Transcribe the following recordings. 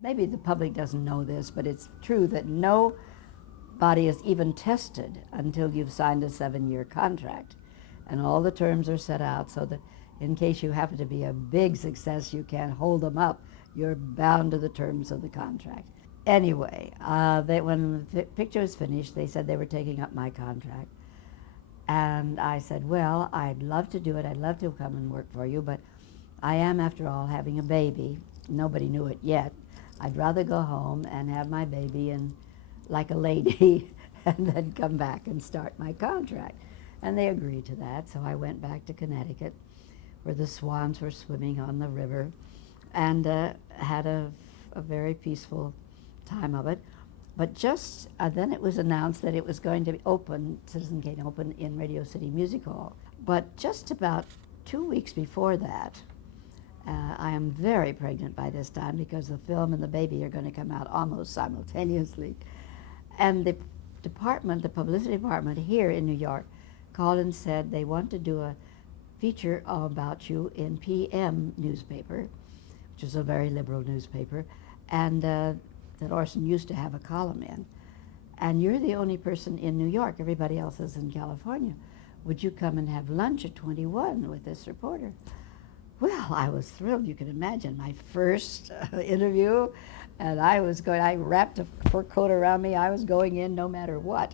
Maybe the public doesn't know this, but it's true that nobody is even tested until you've signed a 7-year contract. And all the terms are set out so that in case you happen to be a big success, you can't hold them up. You're bound to the terms of the contract. Anyway, when the picture was finished, they said they were taking up my contract. And I said, well, I'd love to do it. I'd love to come and work for you, but I am, after all, having a baby. Nobody knew it yet. I'd rather go home and have my baby and like a lady and then come back and start my contract. And they agreed to that, so I went back to Connecticut where the swans were swimming on the river and had a very peaceful time of it. But just then it was announced that it was going to be open, Citizen Kane open in Radio City Music Hall. But just about 2 weeks before that, I am very pregnant by this time because the film and the baby are going to come out almost simultaneously. And the publicity department here in New York called and said they want to do a feature about you in PM newspaper, which is a very liberal newspaper, and that Orson used to have a column in. And you're the only person in New York. Everybody else is in California. Would you come and have lunch at 21 with this reporter? Well, I was thrilled. You can imagine my first interview, and I wrapped a fur coat around me. I was going in no matter what.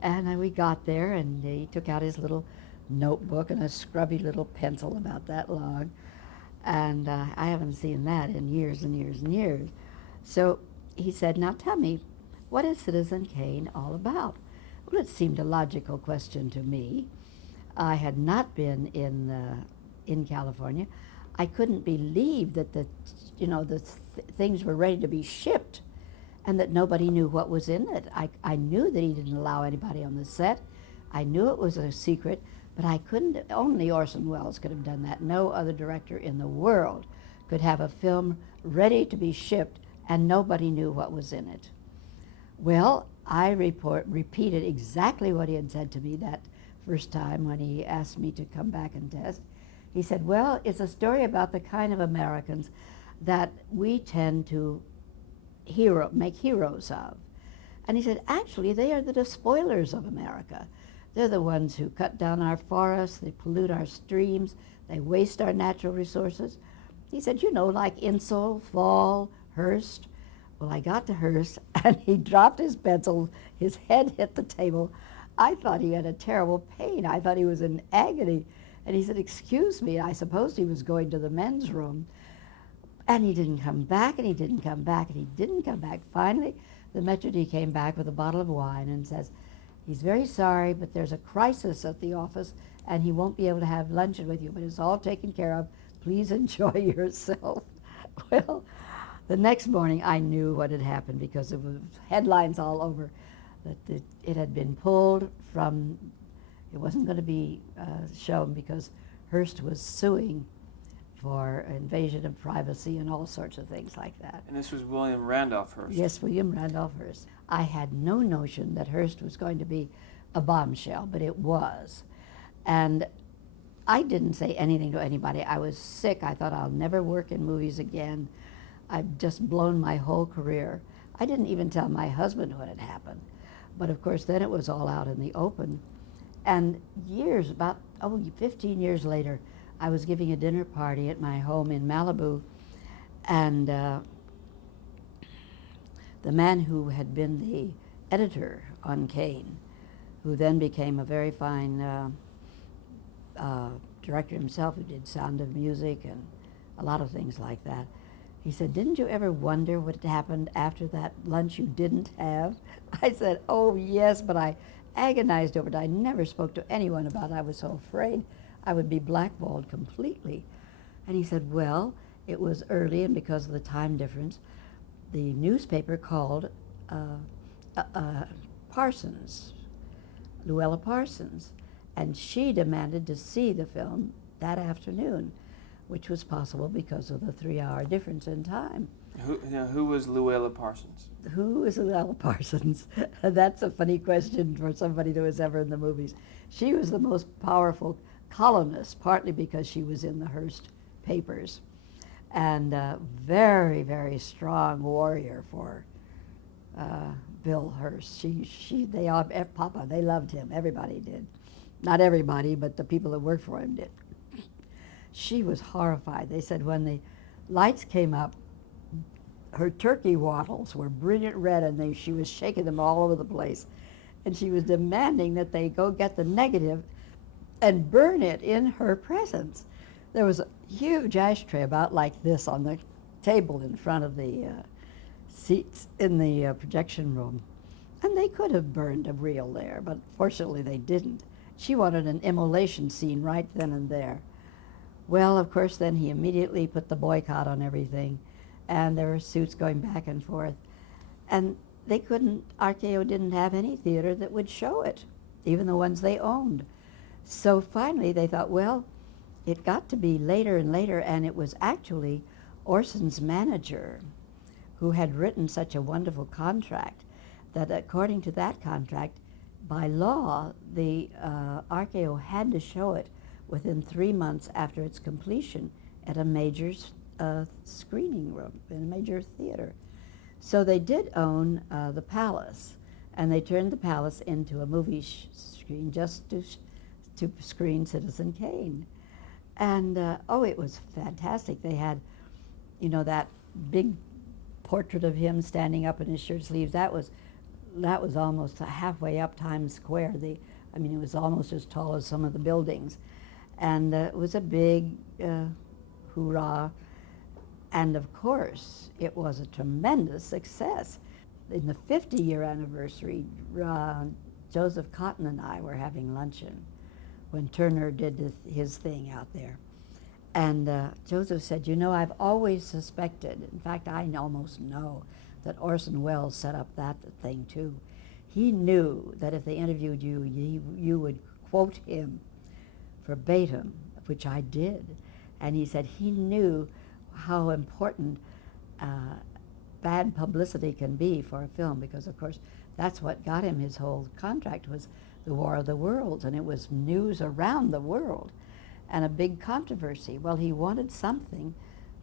And we got there, and he took out his little notebook and a scrubby little pencil about that long. And I haven't seen that in years and years and years. So he said, now tell me, what is Citizen Kane all about? Well, it seemed a logical question to me. I had not been in California. I couldn't believe that the things were ready to be shipped and that nobody knew what was in it. I knew that he didn't allow anybody on the set. I knew it was a secret, but I couldn't, only Orson Welles could have done that. No other director in the world could have a film ready to be shipped and nobody knew what was in it. Well, I repeated exactly what he had said to me that first time when he asked me to come back and test. He said, well, it's a story about the kind of Americans that we tend to make heroes of. And he said, actually, they are the despoilers of America. They're the ones who cut down our forests, they pollute our streams, they waste our natural resources. He said, like Insull, Fall, Hearst. Well, I got to Hearst, and he dropped his pencil, his head hit the table. I thought he had a terrible pain. I thought he was in agony. And he said, excuse me, I supposed he was going to the men's room. And he didn't come back, and he didn't come back, and he didn't come back. Finally, the maitre d' came back with a bottle of wine and says, he's very sorry, but there's a crisis at the office, and he won't be able to have luncheon with you, but it's all taken care of. Please enjoy yourself. Well, the next morning I knew what had happened because there was headlines all over that it had been pulled from. It wasn't going to be shown because Hearst was suing for invasion of privacy and all sorts of things like that. And this was William Randolph Hearst. Yes, William Randolph Hearst. I had no notion that Hearst was going to be a bombshell, but it was. And I didn't say anything to anybody. I was sick. I thought I'll never work in movies again. I'd just blown my whole career. I didn't even tell my husband what had happened. But of course, then it was all out in the open. And about 15 years later, I was giving a dinner party at my home in Malibu, and the man who had been the editor on Kane, who then became a very fine director himself, who did Sound of Music and a lot of things like that, he said, didn't you ever wonder what had happened after that lunch you didn't have? I said, oh yes, but I agonized over it. I never spoke to anyone about it. I was so afraid I would be blackballed completely. And he said, well, it was early, and because of the time difference, the newspaper called Parsons, Luella Parsons, and she demanded to see the film that afternoon, which was possible because of the 3-hour difference in time. Who was Luella Parsons? Who is Luella Parsons? That's a funny question for somebody that was ever in the movies. She was the most powerful columnist, partly because she was in the Hearst papers. and a very, very strong warrior for Bill Hearst. They all, Papa, they loved him. Everybody did. Not everybody, but the people that worked for him did. She was horrified. They said when the lights came up, her turkey wattles were brilliant red, and she was shaking them all over the place. And she was demanding that they go get the negative and burn it in her presence. There was a huge ashtray about like this on the table in front of the seats in the projection room. And they could have burned a reel there, but fortunately they didn't. She wanted an immolation scene right then and there. Well, of course, then he immediately put the boycott on everything, and there were suits going back and forth. And they couldn't, RKO didn't have any theater that would show it, even the ones they owned. So finally they thought, well, it got to be later and later, and it was actually Orson's manager who had written such a wonderful contract that according to that contract, by law, the RKO had to show it within 3 months after its completion at a major screening room, in a major theater. So they did own the Palace, and they turned the Palace into a movie screen just to screen Citizen Kane. And it was fantastic. They had, that big portrait of him standing up in his shirt sleeves. That was almost halfway up Times Square. It was almost as tall as some of the buildings. And it was a big hoorah. And of course, it was a tremendous success. In the 50-year anniversary, Joseph Cotton and I were having luncheon when Turner did his thing out there. And Joseph said, I've always suspected, in fact, I almost know, that Orson Welles set up that thing too. He knew that if they interviewed you, you would quote him verbatim, which I did. And he said he knew how important bad publicity can be for a film, because of course that's what got him his whole contract, was the War of the Worlds, and it was news around the world and a big controversy. Well, he wanted something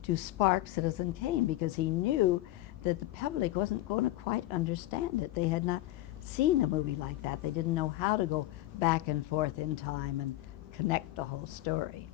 to spark Citizen Kane, because he knew that the public wasn't going to quite understand it. They had not seen a movie like that. They didn't know how to go back and forth in time and connect the whole story.